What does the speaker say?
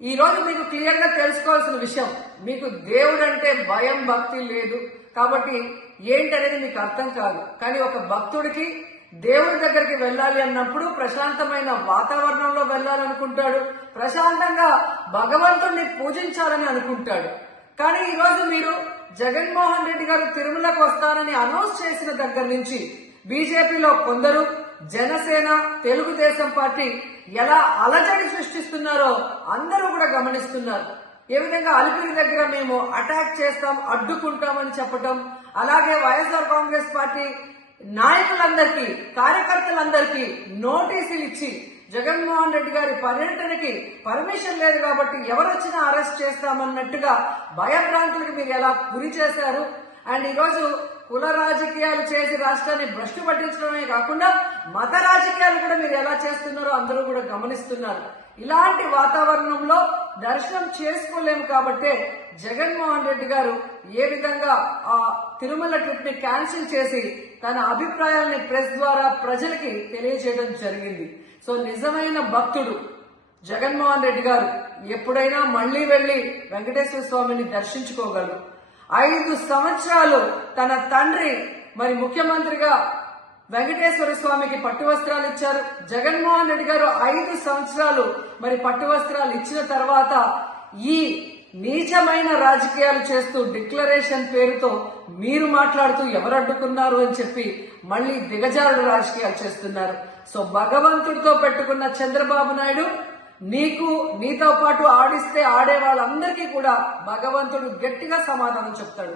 ఈరోజు మీకు క్లియర్గా తెలుసుకోవాల్సిన విషయం మీకు దేవుడు అంటే భయం భక్తి లేదు. కాబట్టి ఏంటనేది మీకు అర్థం కాదు. కానీ ఒక భక్తుడికి దేవుడి దగ్గరికి వెళ్ళాలి అన్నప్పుడు ప్రశాంతమైన వాతావరణంలో వెళ్ళాలనుకుంటాడు. ప్రశాంతంగా భగవంతుణ్ణి పూజించాలని అనుకుంటాడు. కానీ ఈరోజు మీరు జగన్మోహన్ రెడ్డి గారు తిరుమలకు వస్తారని అనౌన్స్ చేసిన దగ్గర నుంచి బీజేపీలో కొందరు జనసేన తెలుగుదేశం పార్టీ ఎలా అలజడి సృష్టిస్తున్నారో అందరూ కూడా గమనిస్తున్నారు. ఏ విధంగా అలిపిరి దగ్గర మేము అటాక్ చేస్తాం అడ్డుకుంటామని చెప్పటం అలాగే వైఎస్ఆర్ కాంగ్రెస్ పార్టీ నాయకులందరికీ కార్యకర్తలందరికీ నోటీసులు ఇచ్చి జగన్మోహన్ రెడ్డి గారి పర్యటనకి పర్మిషన్ లేదు కాబట్టి ఎవరు వచ్చినా అరెస్ట్ చేస్తామన్నట్టుగా భయభ్రాంతులకు మీరు ఎలా గురి చేశారు? అండ్ ఈరోజు కుల రాజకీయాలు చేసి రాష్ట్రాన్ని భ్రష్టు పట్టించడమే కాకుండా మత రాజకీయాలు కూడా మీరు ఎలా చేస్తున్నారో అందరూ కూడా గమనిస్తున్నారు. ఇలాంటి వాతావరణంలో దర్శనం చేసుకోలేము కాబట్టే జగన్మోహన్ రెడ్డి గారు ఏ విధంగా ఆ తిరుమల ట్రిప్ని క్యాన్సిల్ చేసి తన అభిప్రాయాల్ని ప్రెస్ ద్వారా ప్రజలకి తెలియజేయడం జరిగింది. సో నిజమైన భక్తుడు జగన్మోహన్ రెడ్డి గారు ఎప్పుడైనా మళ్ళీ వెళ్ళి వెంకటేశ్వర స్వామిని దర్శించుకోగలరు. ఐదు సంవత్సరాలు తన తండ్రి మరి ముఖ్యమంత్రిగా వెంకటేశ్వర స్వామికి పట్టు వస్త్రాలు ఇచ్చారు. జగన్మోహన్ రెడ్డి గారు ఐదు సంవత్సరాలు మరి పట్టు వస్త్రాలు ఇచ్చిన తర్వాత ఈ నీచమైన రాజకీయాలు చేస్తూ డిక్లరేషన్ పేరుతో మీరు మాట్లాడుతూ ఎవరు అడ్డుకున్నారు అని చెప్పి మళ్ళీ దిగజారుడు రాజకీయాలు చేస్తున్నారు. సో భగవంతుడితో పెట్టుకున్న చంద్రబాబు నాయుడు నీకు నీతో పాటు ఆడిస్తే ఆడే వాళ్ళందరికీ కూడా భగవంతుడు గట్టిగా సమాధానం చెప్తాడు.